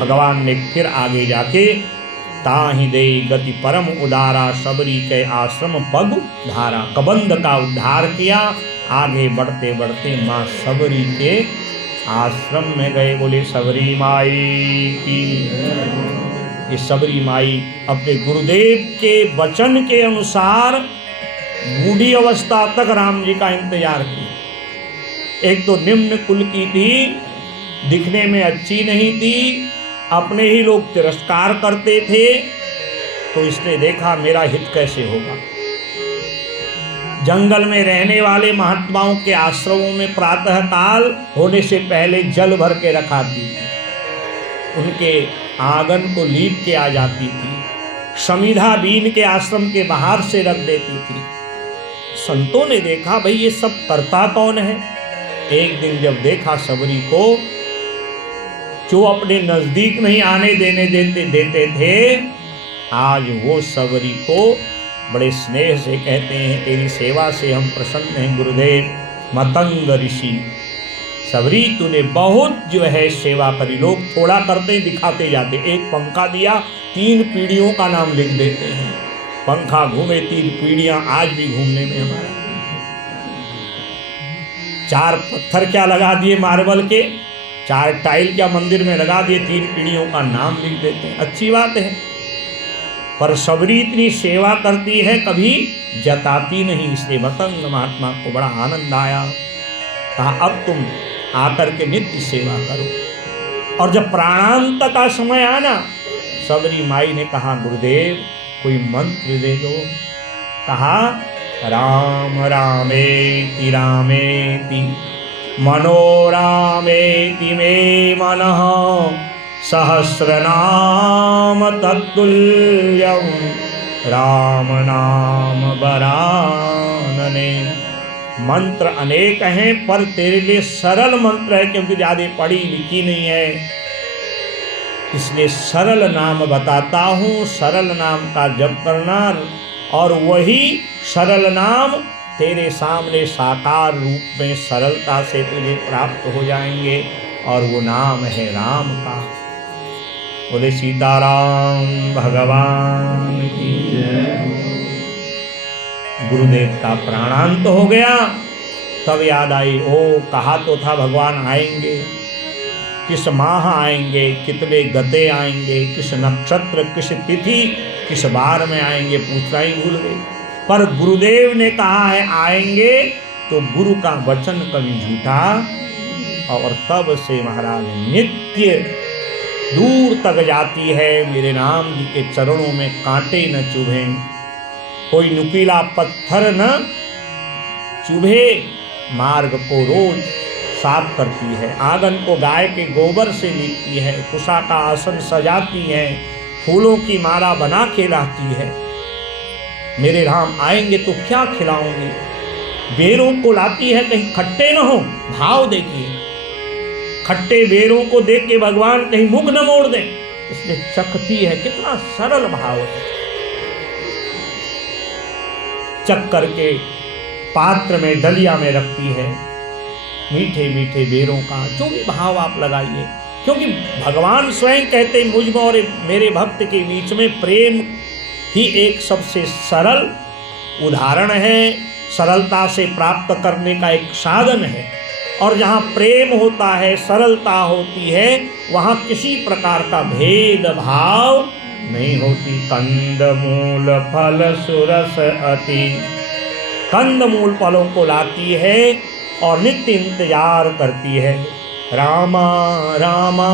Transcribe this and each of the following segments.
भगवान ने फिर आगे जाके ताहि दे गति परम उदारा सबरी के आश्रम पग धारा, कबंध का उद्धार किया। आगे बढ़ते बढ़ते माँ सबरी के आश्रम में गए। बोले सबरी माई की। ये सबरी माई अपने गुरुदेव के वचन के अनुसार बूढ़ी अवस्था तक राम जी का इंतजार किया। एक तो निम्न कुल की थी, दिखने में अच्छी नहीं थी, अपने ही लोग तिरस्कार करते थे, तो इसने देखा मेरा हित कैसे होगा। जंगल में रहने वाले महात्माओं के आश्रमों में प्रातः काल होने से पहले जल भर के रखाती थी, उनके आंगन को लीप के आ जाती थी, समिधा बीन के आश्रम के बाहर से रख देती थी। संतों ने देखा भाई ये सब करता कौन है। एक दिन जब देखा सबरी को, जो अपने नजदीक नहीं आने देते थे, आज वो सबरी को बड़े स्नेह से कहते हैं तेरी सेवा से हम प्रसन्न हैं गुरुदेव। मतंग ऋषि सबरी तूने बहुत जो है सेवा करी। लोग थोड़ा करते दिखाते जाते, एक पंखा दिया 3 पीढ़ियों का नाम लिख देते हैं। पंखा घूमे 3 पीढ़ियां आज भी घूमने में हमारा। 4 पत्थर क्या लगा दिए मार्बल के, 4 टाइल क्या मंदिर में लगा दिए, 3 पीढ़ियों का नाम लिख देते हैं। अच्छी बात है, पर सबरी इतनी सेवा करती है कभी जताती नहीं। इसलिए मतंग महात्मा को बड़ा आनंद आया। कहा अब तुम आकर के नित्य सेवा करो। और जब प्राणांत का समय आया ना, सबरी माई ने कहा गुरुदेव कोई मंत्र दे दो। कहा राम रामेति रामेति मनोरामेति मे मनः सहस्रनाम तत्तुल्यं राम नाम वरानने। मंत्र अनेक हैं पर तेरे लिए सरल मंत्र है, क्योंकि ज्यादा पढ़ी लिखी नहीं है, इसलिए सरल नाम बताता हूँ। सरल नाम का जप करना और वही सरल नाम तेरे सामने साकार रूप में सरलता से तुझे प्राप्त हो जाएंगे, और वो नाम है राम का। बोले सीताराम भगवान की जय। गुरुदेव का प्राणांत हो गया, तब याद आई ओ कहा तो था भगवान आएंगे, किस माह आएंगे, कितने गते आएंगे, किस नक्षत्र, किस तिथि, किस बार में आएंगे, पूछना ही भूल गए। पर गुरुदेव ने कहा है आएंगे, तो गुरु का वचन कभी झूठा। और तब से महाराज नित्य दूर तक जाती है, मेरे राम जी के चरणों में कांटे न चुभें, कोई नुकीला पत्थर न चुभे। मार्ग को रोज साफ करती है, आंगन को गाय के गोबर से लीपती है, कुशा का आसन सजाती है, फूलों की माला बना के लाती है। मेरे राम आएंगे तो क्या खिलाऊंगी, बेरों को लाती है कहीं खट्टे न हो। भाव देखिए, खट्टे बेरों को देख के भगवान कहीं मुख न मोड़ दें, इसलिए चखती है। कितना सरल भाव है। चख करके पात्र में डलिया में रखती है, मीठे मीठे बेरों का जो भी भाव आप लगाइए, क्योंकि भगवान स्वयं कहते मुझ में और मेरे भक्त के बीच में प्रेम ही एक सबसे सरल उदाहरण है, सरलता से प्राप्त करने का एक साधन है। और जहाँ प्रेम होता है, सरलता होती है, वहाँ किसी प्रकार का भेदभाव नहीं होती। कंद मूल फल सुरस अति, कंद मूल फलों को लाती है और नित्य इंतजार करती है। रामा रामा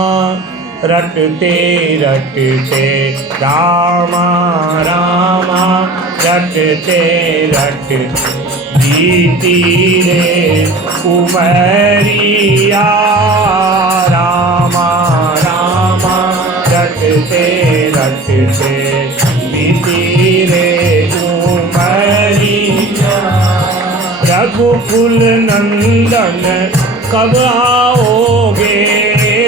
रटते रटते, रामा रामा रटते रटते, बीती रे उमरिया। रामा रामा रटते रटते, बीती रे उमरिया। रघुकुल नंदन कब आओगे,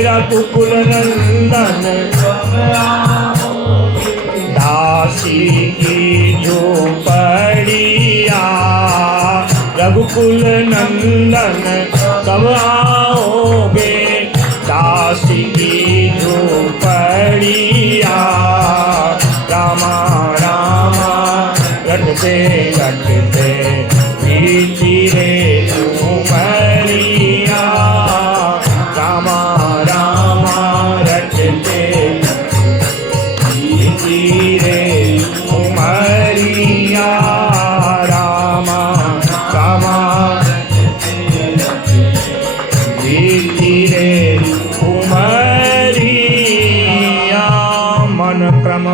रघुकुल नंदन कब आओगे। दासी की झोपड़िया, रघुकुल नंदन कब आओगे। दासी की झोपड़िया,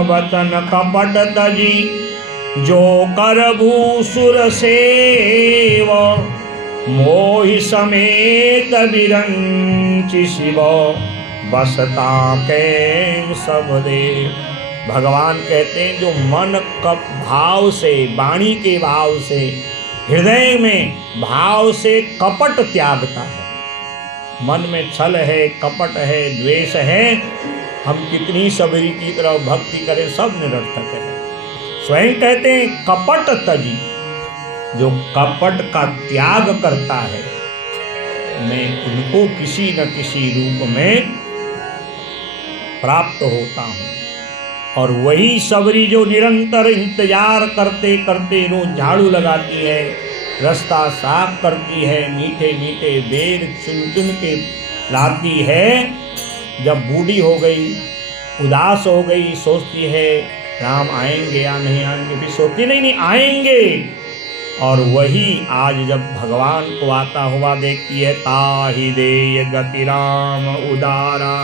वचन कपट तजी, जो कर भूसुर सेव, मोहि समेत विरंचि शिव, बसता के सब देव। भगवान कहते हैं जो मन कप भाव से, वाणी के भाव से, हृदय में भाव से कपट त्यागता है, मन में छल है, कपट है, द्वेष है, हम कितनी सबरी की तरह भक्ति करें सब निरर्थक है। स्वयं कहते हैं कपट तजी, जो कपट का त्याग करता है, मैं उनको किसी न किसी रूप में प्राप्त होता हूँ। और वही सबरी जो निरंतर इंतजार करते करते रोज झाड़ू लगाती है, रास्ता साफ करती है, मीठे मीठे बेर चुन चुन के लाती है, जब बूढ़ी हो गई, उदास हो गई, सोचती है राम आएंगे या नहीं आएंगे, फिर सोचती नहीं आएंगे। और वही आज जब भगवान को आता हुआ देखती है, ताहि देय गति राम उदारा,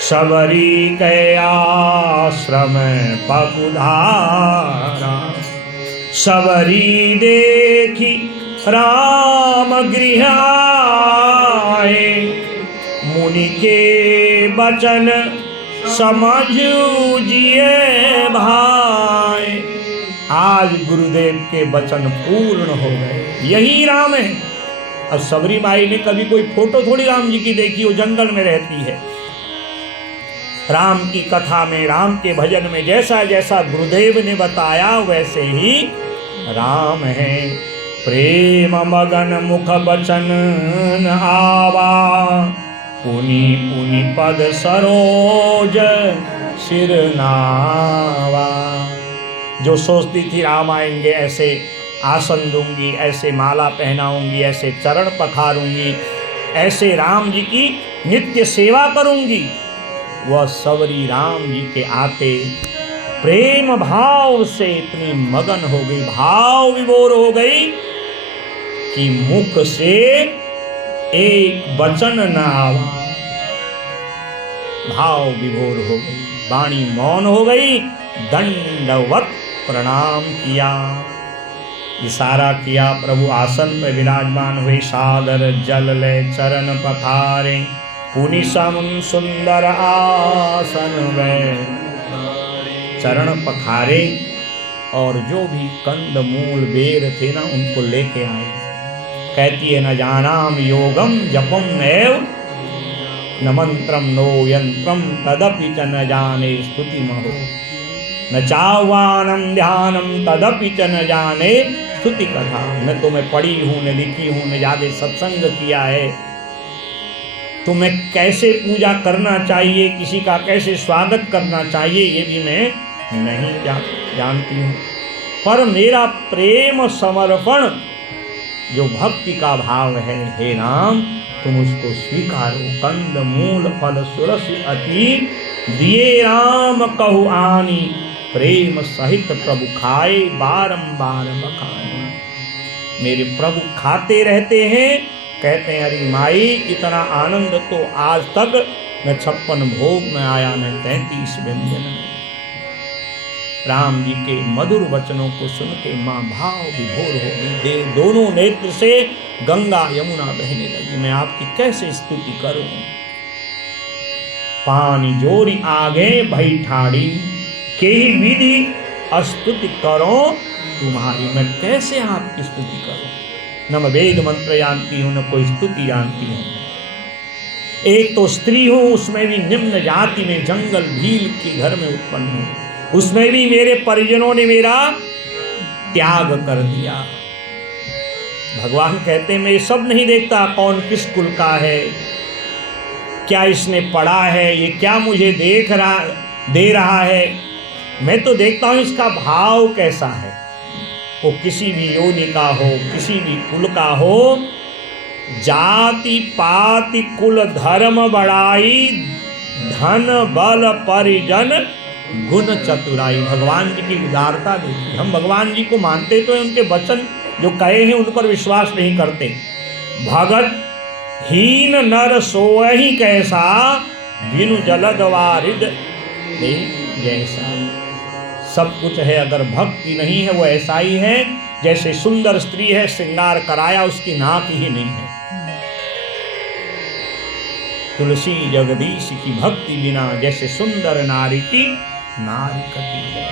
सबरी के आश्रम पपुधारा, सबरी देखी राम गृह आए, मुनि के बचन समझिए भाई। आज गुरुदेव के वचन पूर्ण हो गए, यही राम है। अब सबरी माई ने कभी कोई फोटो थोड़ी राम जी की देखी, वो जंगल में रहती है। राम की कथा में, राम के भजन में जैसा जैसा गुरुदेव ने बताया वैसे ही राम है। प्रेम मगन मुख बचन आवा, पुनि पुनि पद सरोज सिर नावा। जो सोचती थी राम आएंगे, ऐसे आसन दूंगी, ऐसे माला पहनाऊंगी, ऐसे चरण पखारूंगी, ऐसे राम जी की नित्य सेवा करूंगी, वह सबरी राम जी के आते प्रेम भाव से इतनी मगन हो गई, भाव विभोर हो गई कि मुख से एक वचन न आवा, भाव विभोर हो गई, वाणी मौन हो गई, दंडवत प्रणाम किया, इशारा किया। प्रभु आसन पर विराजमान हुए, सादर जल ले चरण पखारे, पुनि सम सुंदर आसन में चरण पखारे, और जो भी कंद मूल बेर थे ना उनको लेके आए। कहती है न जानाम योगम जपम एव, न मंत्रम नो यंत्रम तदपि च न जाने स्तुति महो, न चाह्वानम ध्यानम तदपि च न जाने स्तुति कथा। न तो मैं पढ़ी हूँ, न लिखी हूँ, न ज्यादा सत्संग किया है, तो मैं कैसे पूजा करना चाहिए, किसी का कैसे स्वागत करना चाहिए, ये भी मैं नहीं जानती हूँ। पर मेरा प्रेम समर्पण जो भक्ति का भाव है, हे राम तुम उसको स्वीकारो। कंद मूल फल सुरस अति, दिए राम कहु आनी, प्रेम सहित प्रभु खाए बारंबार बखानी। मेरे प्रभु खाते रहते हैं, कहते हैं अरे माई इतना आनंद तो आज तक न 56 भोग में आया, न 33 व्यंजन में। राम जी के मधुर वचनों को सुन के माँ भाव विभोर हो गई, देव दोनों नेत्र से गंगा यमुना बहने लगी। मैं आपकी कैसे स्तुति करूं। पानी जोरी आगे भई ठाड़ी, के ही विधि स्तुति करो तुम्हारी। मैं कैसे आपकी स्तुति करूं, न मैं वेद मंत्र जानती हूँ, न कोई स्तुति जानती हूँ। एक तो स्त्री हूँ, उसमें भी निम्न जाति में, जंगल भील के घर में उत्पन्न हूँ, उसमें भी मेरे परिजनों ने मेरा त्याग कर दिया। भगवान कहते हैं मैं ये सब नहीं देखता कौन किस कुल का है, क्या इसने पढ़ा है, ये क्या मुझे दे रहा है। मैं तो देखता हूँ इसका भाव कैसा है। वो किसी भी योनि का हो, किसी भी कुल का हो, जाति पाति कुल धर्म बड़ाई, धन बल परिजन गुण चतुराई। भगवान जी की उदारता देखिए। हम भगवान जी को मानते तो हैं, उनके वचन जो कहे हैं उन पर विश्वास नहीं करते। भगत हीन नर सोहि कैसा, बिनु जलद वारिद नहीं, जैसा सब कुछ है, अगर भक्ति नहीं है वो ऐसा ही है जैसे सुंदर स्त्री है, श्रृंगार कराया, उसकी नाक ही नहीं है। तुलसी जगदीश की भक्ति बिना जैसे सुंदर नारी की नारी कटी है।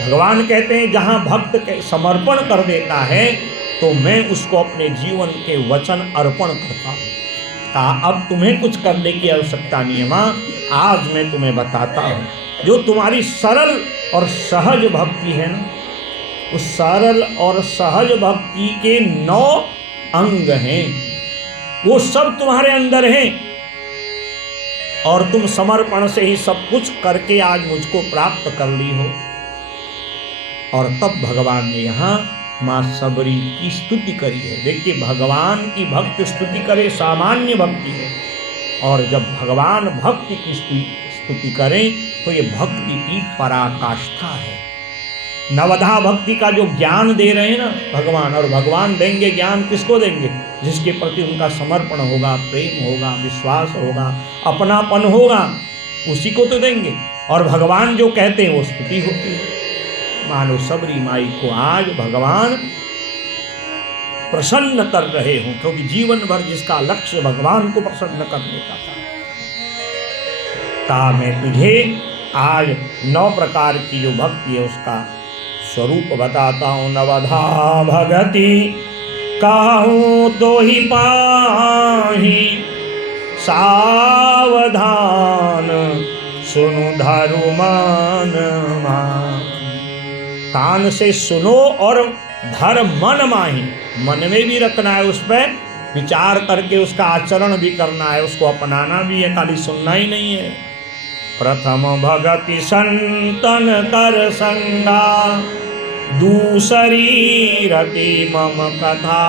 भगवान कहते हैं जहां भक्त के समर्पण कर देता है तो मैं उसको अपने जीवन के वचन अर्पण करता हूं। कहा अब तुम्हें कुछ करने की आवश्यकता नहीं है मां, आज मैं तुम्हें बताता हूं जो तुम्हारी सरल और सहज भक्ति है ना, उस सरल और सहज भक्ति के 9 अंग हैं, वो सब तुम्हारे अंदर हैं और तुम समर्पण से ही सब कुछ करके आज मुझको प्राप्त कर ली हो। और तब भगवान ने यहाँ माँ सबरी की स्तुति करी है। देखिए भगवान की भक्त स्तुति करे सामान्य भक्ति है, और जब भगवान भक्ति की स्तुति करें तो ये भक्ति की पराकाष्ठा है। नवधा भक्ति का जो ज्ञान दे रहे हैं ना भगवान, और भगवान देंगे ज्ञान किसको देंगे? जिसके प्रति उनका समर्पण होगा, प्रेम होगा, विश्वास होगा, अपनापन होगा, उसी को तो देंगे। और भगवान जो कहते हैं वो स्तुति होती है। मानो सबरी माई को आज भगवान प्रसन्न कर रहे हो, क्योंकि जीवन भर जिसका लक्ष्य भगवान को प्रसन्न करने का था। मैं तुझे आज 9 प्रकार की जो भक्ति है उसका स्वरूप बताता हूं। नवधा भगति काहू तो ही पाही, सावधान सुनु धरु मन मान। कान से सुनो और धर मन माही, मन में भी रखना है, उस पर विचार करके उसका आचरण भी करना है, उसको अपनाना भी है, खाली सुनना ही नहीं है। प्रथम भगति संतन कर संगा, दूसरी रति मम कथा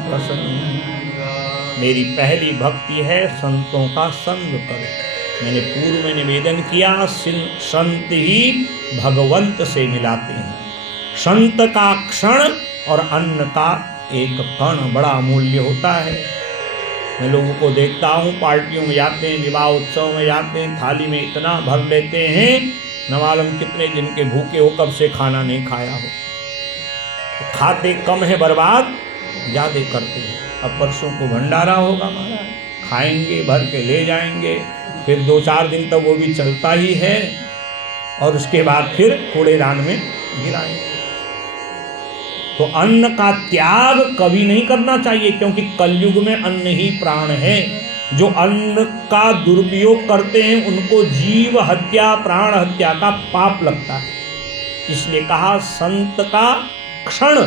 प्रसंग। मेरी पहली भक्ति है संतों का संग करो। मैंने पूर्व में निवेदन किया, संत ही भगवंत से मिलाते हैं। संत का क्षण और अन्न का एक कण बड़ा अमूल्य होता है। मैं लोगों को देखता हूँ, पार्टियों में जाते हैं, विवाह उत्सव में जाते हैं, थाली में इतना भर लेते हैं, न मालूम कितने दिन के भूखे हो, कब से खाना नहीं खाया हो। खाते कम है, बर्बाद ज्यादा करते हैं। अब परसों को भंडारा होगा महाराज, खाएंगे, भर के ले जाएंगे, फिर 2-4 दिन तक वो भी चलता ही है, और उसके बाद फिर कूड़ेदान में गिराएंगे। तो अन्न का त्याग कभी नहीं करना चाहिए, क्योंकि कलयुग में अन्न ही प्राण है। जो अन्न का दुरुपयोग करते हैं उनको जीव हत्या, प्राण हत्या का पाप लगता है। इसलिए कहा संत का क्षण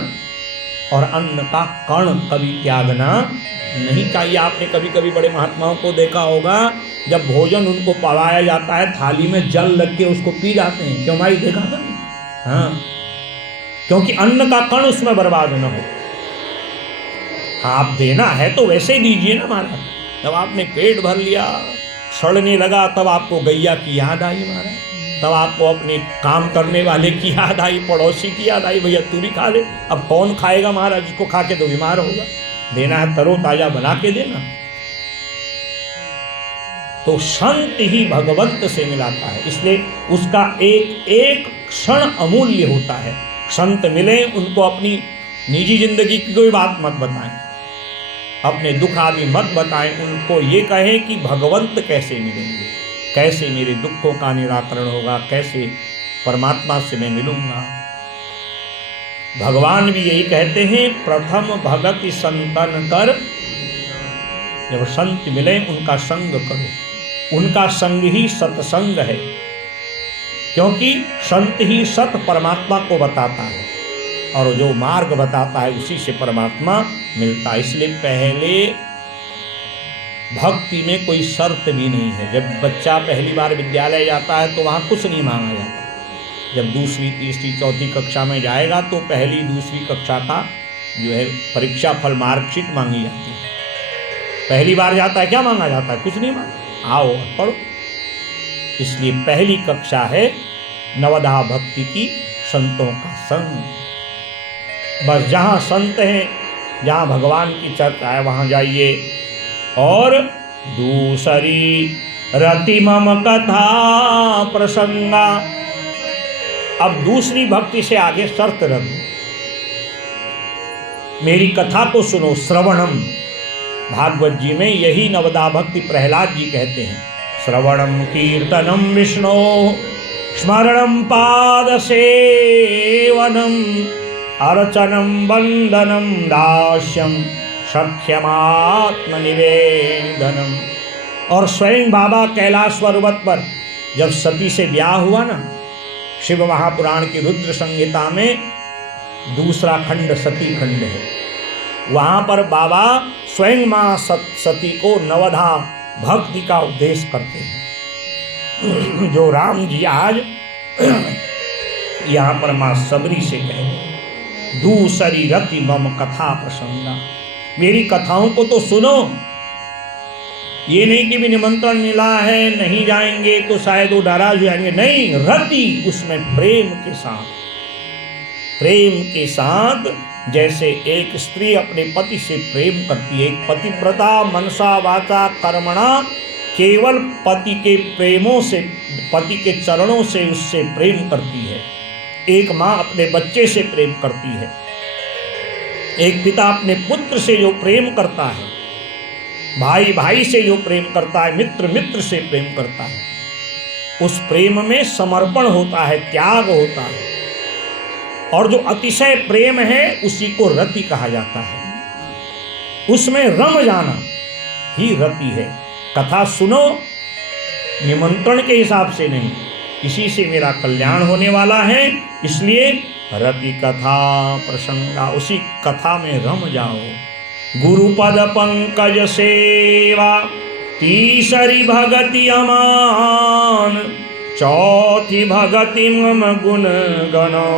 और अन्न का कण कभी त्यागना नहीं चाहिए। आपने कभी कभी बड़े महात्माओं को देखा होगा, जब भोजन उनको पवाया जाता है, थाली में जल लग के उसको पी जाते हैं। क्यों भाई, देखा था? हाँ, क्योंकि अन्न का कण उसमें बर्बाद न हो। आप देना है तो वैसे ही दीजिए ना महाराज। जब आपने पेट भर लिया, सड़ने लगा, तब आपको गैया की याद आई महाराज, तब आपको अपने काम करने वाले की याद आई, पड़ोसी की याद आई, भैया तू भी खा ले। अब कौन खाएगा महाराज? जिसको खा के तो बीमार होगा। देना है तरोताजा बना के देना। तो संत ही भगवंत से मिलाता है, इसलिए उसका एक एक क्षण अमूल्य होता है। संत मिले, उनको अपनी निजी जिंदगी की कोई बात मत बताएं, अपने दुख आदि मत बताएं, उनको ये कहें कि भगवंत कैसे मिलेंगे, कैसे मेरे दुखों का निराकरण होगा, कैसे परमात्मा से मैं मिलूंगा। भगवान भी यही कहते हैं, प्रथम भगति संतन कर। जब संत मिले उनका संग करो। उनका संग ही सत्संग है, क्योंकि संत ही सत परमात्मा को बताता है, और जो मार्ग बताता है उसी से परमात्मा मिलता है। इसलिए पहले भक्ति में कोई शर्त भी नहीं है। जब बच्चा पहली बार विद्यालय जाता है तो वहाँ कुछ नहीं मांगा जाता। जब दूसरी, तीसरी, चौथी कक्षा में जाएगा तो पहली, दूसरी कक्षा का जो है परीक्षा फल, मार्कशीट मांगी जाती है। पहली बार जाता है, क्या मांगा जाता है? कुछ नहीं मांगा, आओ पढ़ो। इसलिए पहली कक्षा है नवधा भक्ति की, संतों का संग। बस जहाँ संत हैं, जहाँ भगवान की चर्चा है, वहाँ जाइए। और दूसरी रति मम कथा प्रसंगा। अब दूसरी भक्ति से आगे शर्त रख दो, मेरी कथा को सुनो। श्रवणम, भागवत जी में यही नवदा भक्ति प्रहलाद जी कहते हैं। श्रवणम कीर्तनम विष्णु स्मरणम पाद सेवनम अर्चनम वंदनम दास्यम सख्यमात्म निवेदनम। और स्वयं बाबा कैलाश पर्वत पर जब सती से ब्याह हुआ ना, शिव महापुराण की रुद्र संहिता में दूसरा खंड सती खंड है, वहां पर बाबा स्वयं मां सती को नवधा भक्ति का उपदेश करते हैं, जो राम जी आज यहाँ पर मां सबरी से कहे, दूसरी रति मम कथा प्रसंगा। मेरी कथाओं को तो सुनो। ये नहीं कि भी निमंत्रण मिला है नहीं जाएंगे तो शायद वो नाराज हो जाएंगे, नहीं, रति उसमें प्रेम के साथ, प्रेम के साथ। जैसे एक स्त्री अपने पति से प्रेम करती है, एक पतिव्रता मनसा वाचा कर्मणा केवल पति के प्रेमों से, पति के चरणों से उससे प्रेम करती है। एक माँ अपने बच्चे से प्रेम करती है, एक पिता अपने पुत्र से जो प्रेम करता है, भाई भाई से जो प्रेम करता है, मित्र मित्र से प्रेम करता है, उस प्रेम में समर्पण होता है, त्याग होता है। और जो अतिशय प्रेम है उसी को रति कहा जाता है। उसमें रम जाना ही रति है। कथा सुनो निमंत्रण के हिसाब से नहीं, इसी से मेरा कल्याण होने वाला है, इसलिए रति कथा प्रसंगा, उसी कथा में रम जाओ। गुरुपद पंकज सेवा तीसरी भगति अमान, चौथी भगति मम गुण गणो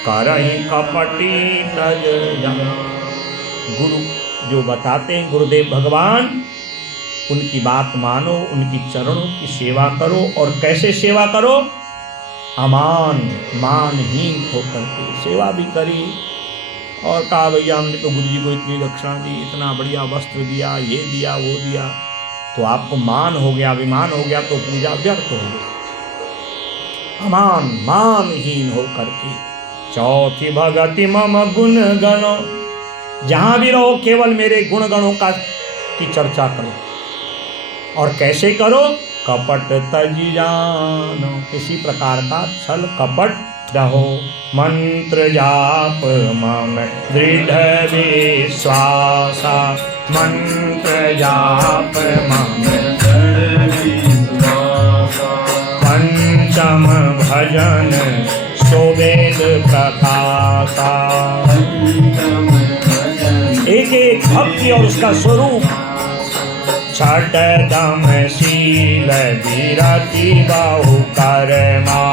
करहि कपटी तज जान। गुरु जो बताते हैं गुरुदेव भगवान, उनकी बात मानो, उनकी चरणों की सेवा करो। और कैसे सेवा करो? अमान, मानहीन होकर के सेवा भी करी और कहा भैया हमने तो गुरु जी को इतनी दक्षिणा दी, इतना बढ़िया वस्त्र दिया, ये दिया वो दिया, तो आपको मान हो गया, अभिमान हो गया, तो पूजा व्यर्थ हो गई। अमान, मानहीन होकर के। चौथी भगति मम गुण गणो, जहाँ भी रहो केवल मेरे गुण गणों की चर्चा करो। और कैसे करो? कपट तजी जानो, किसी प्रकार का छल कपट रहो। मंत्र जाप मम दृढ़ विश्वासा, मंत्र जाप मम दृढ़ विश्वासा। पंचम भजन सोवेद प्रकाशा, एक एक भक्ति और उसका स्वरूप। छठ दम शील विरति बहु कर्मा,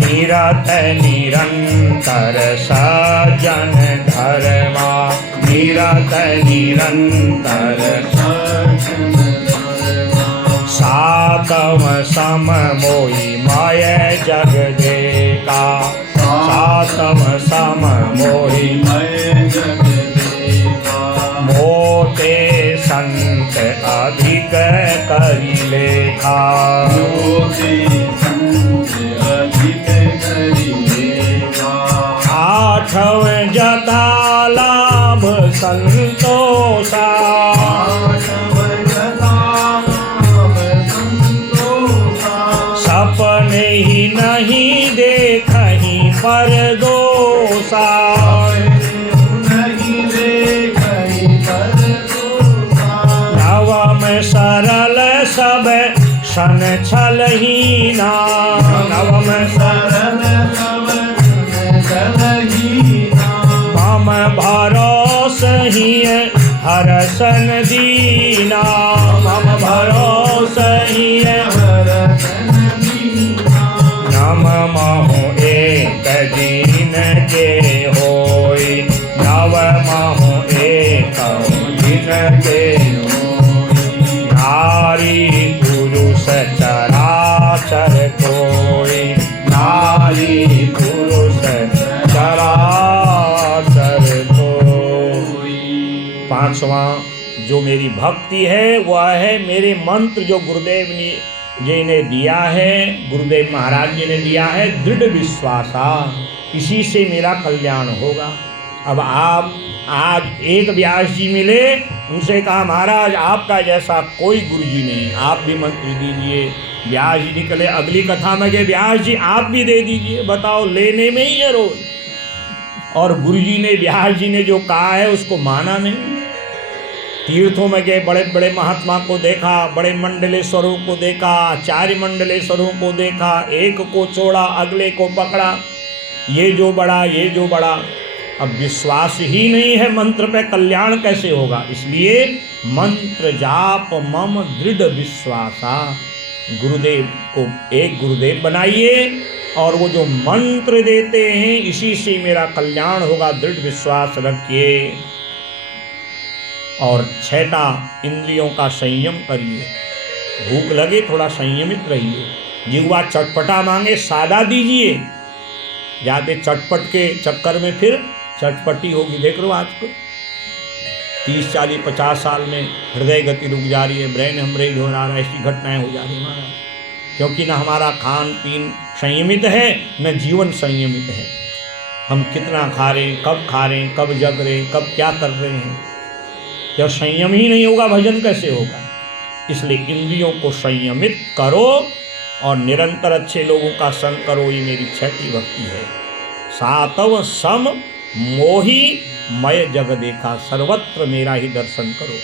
निरत निरंतर सज्जन धर्मा, निरत निरंतर सज्जन धर्मा। सातम सम मोहि माय जग देखा, सातम सम मोहि माय जग देखा। मोटे संत अधिक करी लेखा, मोटे संत अधिक करी लेखा। आठव जता लाभ संतोषा, सपने ही नहीं देखहीं पर दोषा, नहीं देखहीं पर दोषा। नवम सरल सब सन छलहीना, नवम सरल सब छलहीना। मम भरोस ही हरसन दीना, मम भरोस ही हरसन दीना। नम महु एक दिन के होई, नव महु एक दिन के होई। नारी पुरुष चराचर कोई, नारी पुरुष चराचर कोई। पांचवा जो मेरी भक्ति है वह है मेरे मंत्र जो गुरुदेव जी ने दिया है, गुरुदेव महाराज जी ने दिया है, दृढ़ विश्वासा, इसी से मेरा कल्याण होगा। अब आप आज एक व्यास जी मिले, उनसे कहा महाराज आपका जैसा कोई गुरु जी नहीं, आप भी मंत्र दीजिए। व्यास जी निकले अगली कथा में गए, व्यास जी आप भी दे दीजिए। बताओ, लेने में ही है रोज। और गुरु जी ने, व्यास जी ने जो कहा है उसको माना नहीं। तीर्थों में गए, बड़े बड़े महात्मा को देखा, बड़े मंडलेश्वरों को देखा, आचार्य मंडलेश्वरों को देखा, एक को छोड़ा अगले को पकड़ा, ये जो बड़ा ये जो बड़ा। अब विश्वास ही नहीं है मंत्र पे, कल्याण कैसे होगा? इसलिए मंत्र जाप मम दृढ़ विश्वासा, गुरुदेव को एक गुरुदेव बनाइए और वो जो मंत्र देते हैं इसी से मेरा कल्याण होगा, दृढ़ विश्वास रखिए। और छठा, इंद्रियों का संयम करिए। भूख लगे थोड़ा संयमित रहिए। जिह्वा चटपटा मांगे सादा दीजिए, जाते चटपट के चक्कर में फिर चटपटी होगी। देख लो आज को 30, 40, 50 साल में हृदय गति रुक जा रही है, ब्रेन हेमरेज हो रहा है, ऐसी घटनाएं हो जा रही महाराज, क्योंकि न हमारा खान पीन संयमित है न जीवन संयमित है। हम कितना खा रहे हैं, कब खा रहे हैं, कब जग रहे हैं, कब क्या कर रहे हैं। जब संयम ही नहीं होगा भजन कैसे होगा? इसलिए इंद्रियों को संयमित करो और निरंतर अच्छे लोगों का संग करो। ये मेरी छठी भक्ति है। सातव सम मोही मय जग देखा, सर्वत्र मेरा ही दर्शन करो।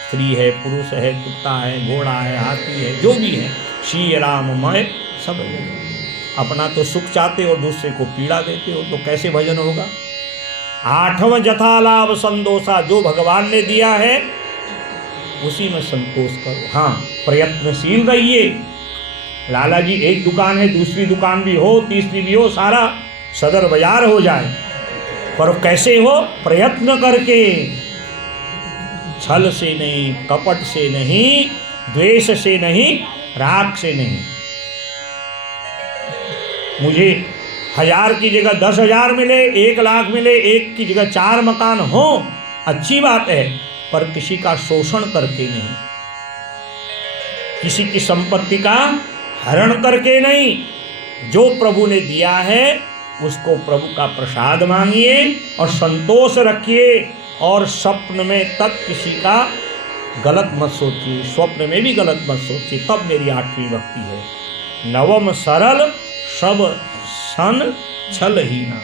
स्त्री है, पुरुष है, कुत्ता है, घोड़ा है, हाथी है, जो भी है, श्री राम मय सब। अपना तो सुख चाहते और दूसरे को पीड़ा देते हो, तो कैसे भजन होगा? आठवां जथा लाभ संतोषा, जो भगवान ने दिया है उसी में संतोष करो। हाँ, प्रयत्नशील रहिए। लाला जी एक दुकान है, दूसरी दुकान भी हो, तीसरी भी हो, सारा सदर बाजार हो जाए, पर कैसे हो? प्रयत्न करके, छल से नहीं, कपट से नहीं, द्वेष से नहीं, राग से नहीं। मुझे 1000 की जगह 10,000 मिले, 1 लाख मिले, 1 की जगह 4 मकान हो, अच्छी बात है, पर किसी का शोषण करके नहीं, किसी की संपत्ति का हरण करके नहीं। जो प्रभु ने दिया है उसको प्रभु का प्रसाद मांगिए और संतोष रखिए। और स्वप्न में तक किसी का गलत मत सोचिए, स्वप्न में भी गलत मत सोचिए। तब मेरी 8वीं भक्ति है। नवम सरल सब सन छल हीना,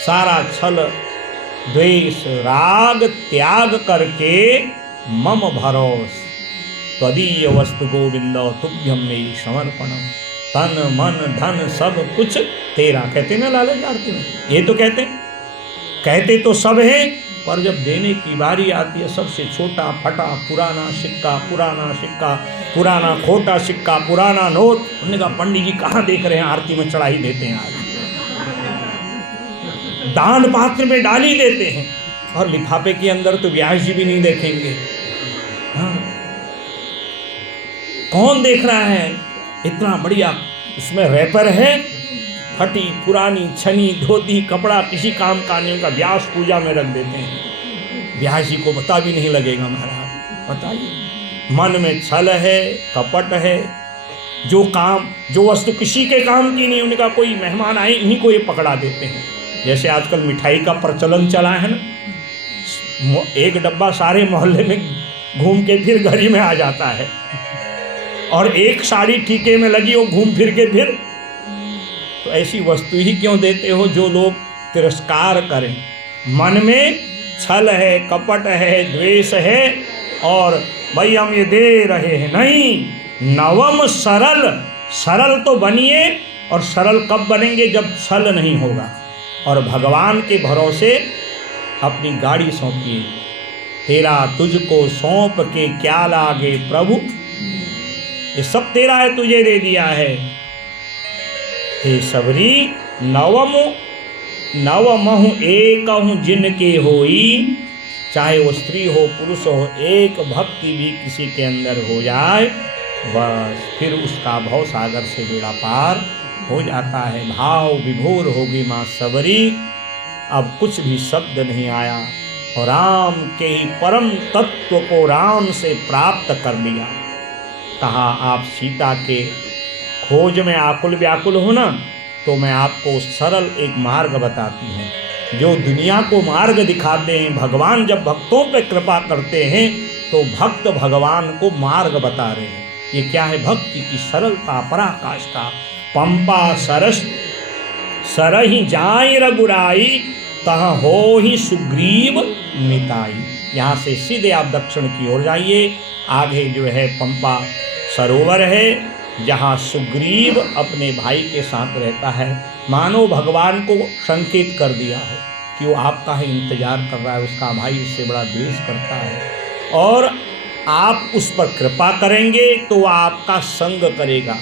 सारा छल द्वेष राग त्याग करके मम भरोस त्वदीय वस्तु गोविंद तुभ्यम में समर्पणम, तन मन धन सब कुछ तेरा। कहते ना लाला जी आरती में, ये तो कहते तो सब है, पर जब देने की बारी आती है सबसे छोटा फटा पुराना सिक्का, पुराना खोटा सिक्का, पुराना नोट। उन्होंने कहा पंडित जी कहाँ देख रहे हैं, आरती में चढ़ा ही देते हैं, आज दान पात्र में डाल ही देते हैं, और लिफाफे के अंदर तो व्यास जी भी नहीं देखेंगे। हाँ, कौन देख रहा है? इतना बढ़िया उसमें रैपर है, फटी पुरानी छनी धोती कपड़ा किसी काम का नहीं, उनका व्यास पूजा में रख देते हैं। व्यास जी को पता भी नहीं लगेगा महाराज। बताइए, मन में छल है, कपट है, जो वस्तु किसी के काम की नहीं, उनका कोई मेहमान आए इन्हीं को ये पकड़ा देते हैं। जैसे आजकल मिठाई का प्रचलन चला है ना, एक डब्बा सारे मोहल्ले में घूम के फिर घर ही में आ जाता है, और एक साड़ी ठीके में लगी वो घूम फिर के फिर। तो ऐसी वस्तु ही क्यों देते हो जो लोग तिरस्कार करें? मन में छल है, कपट है, द्वेष है, और भाई हम ये दे रहे हैं, नहीं। नवम सरल तो बनिए, और सरल कब बनेंगे? जब छल नहीं होगा। और भगवान के भरोसे अपनी गाड़ी सौंपिए। तेरा तुझको सौंप के क्या लागे प्रभु, ये सब तेरा है, तुझे दे दिया है। हे सबरी नवमहु एकहु जिनके होई, चाहे वो स्त्री हो पुरुष हो, एक भक्ति भी किसी के अंदर हो जाए, बस फिर उसका भव सागर से बेड़ा पार हो जाता है। भाव विभोर होगी माँ सबरी। अब कुछ भी शब्द नहीं आया, और राम के ही परम तत्व को राम से प्राप्त कर लिया। कहा आप सीता के खोज में आकुल व्याकुल हो ना, तो मैं आपको सरल एक मार्ग बताती हूँ। जो दुनिया को मार्ग दिखाते हैं, भगवान जब भक्तों पे कृपा करते हैं तो भक्त भगवान को मार्ग बता रहे हैं। ये क्या है? भक्ति की सरलता, पराकाष्ठा। पंपा सरस सरहि जाय रघुराई, तह हो ही सुग्रीव मिताई। यहाँ से सीधे आप दक्षिण की ओर जाइए। आगे जो है पंपा सरोवर है, जहाँ सुग्रीव अपने भाई के साथ रहता है। मानो भगवान को संकेत कर दिया हो कि वो आपका ही इंतजार कर रहा है, उसका भाई उससे बड़ा द्वेष करता है, और आप उस पर कृपा करेंगे तो वह आपका संग करेगा,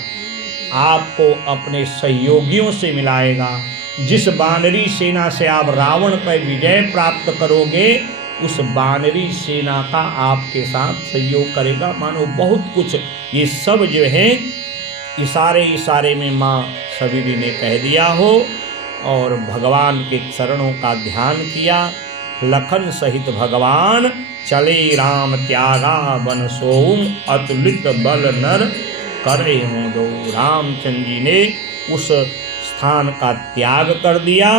आपको अपने सहयोगियों से मिलाएगा। जिस बानरी सेना से आप रावण पर विजय प्राप्त करोगे, उस बानरी सेना का आपके साथ सहयोग करेगा। मानो बहुत कुछ ये सब जो है इशारे इशारे में माँ सबीरी ने कह दिया हो, और भगवान के चरणों का ध्यान किया। लखन सहित भगवान चले राम त्यागा, बन सोम अतुलित बल नर करे हों दो। रामचंद्र जी ने उस स्थान का त्याग कर दिया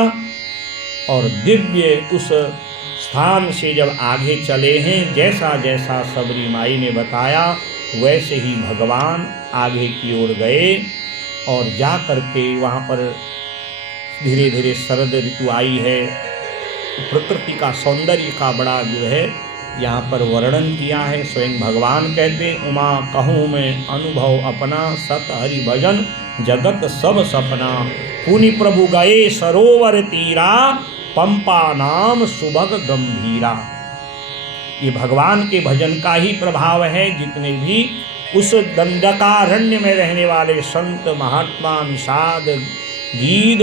और दिव्य उस स्थान से जब आगे चले हैं, जैसा जैसा सबरी माई ने बताया वैसे ही भगवान आगे की ओर गए। और जा कर के वहाँ पर धीरे धीरे शरद ऋतु आई है। प्रकृति का सौंदर्य का बड़ा जो है यहाँ पर वर्णन किया है। स्वयं भगवान कहते, उमा कहूँ मैं अनुभव अपना, सत हरि भजन जगत सब सपना। पुनि प्रभु गए सरोवर तीरा, पंपा नाम सुभग गंभीरा। ये भगवान के भजन का ही प्रभाव है। जितने भी उस दंडकारण्य में रहने वाले संत महात्मा, निषाद, गीध,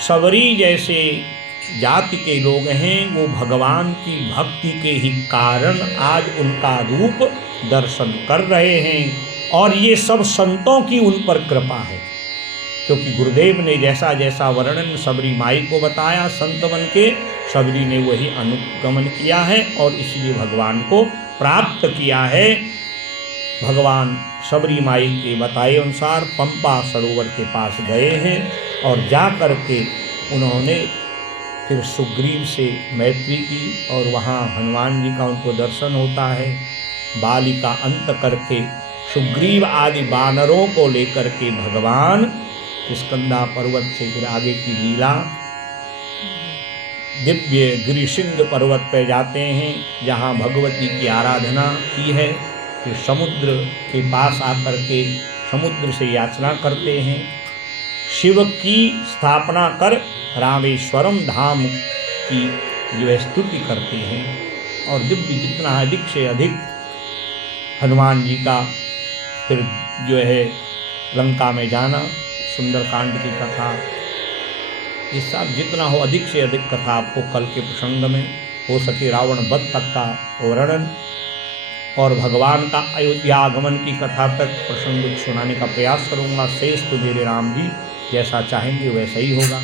सबरी जैसे जाति के लोग हैं, वो भगवान की भक्ति के ही कारण आज उनका रूप दर्शन कर रहे हैं। और ये सब संतों की उन पर कृपा है, क्योंकि गुरुदेव ने जैसा जैसा वर्णन सबरी माई को बताया संत बन के, सबरी ने वही अनुगमन किया है और इसलिए भगवान को प्राप्त किया है। भगवान सबरी माई के बताए अनुसार पंपा सरोवर के पास गए हैं और जा कर के उन्होंने फिर सुग्रीव से मैत्री की, और वहाँ हनुमान जी का उनको दर्शन होता है। बाली का अंत करके सुग्रीव आदि वानरों को लेकर के भगवान किष्किंधा पर्वत से फिर आगे की लीला दिव्य गिरिशिंग पर्वत पर जाते हैं, जहाँ भगवती की आराधना की है। फिर समुद्र के पास आकर के समुद्र से याचना करते हैं। शिव की स्थापना कर रामेश्वरम धाम की जो है स्तुति करते हैं। और दिव्य जितना अधिक से अधिक हनुमान जी का फिर जो है लंका में जाना, सुंदरकांड की कथा, ये सब जितना हो अधिक से अधिक कथा आपको कल के प्रसंग में हो सके रावण वध तक का वर्णन और भगवान का अयोध्या आगमन की कथा तक प्रसंग सुनाने का प्रयास करूंगा। शेष तो मेरे राम जी जैसा चाहेंगे वैसा ही होगा।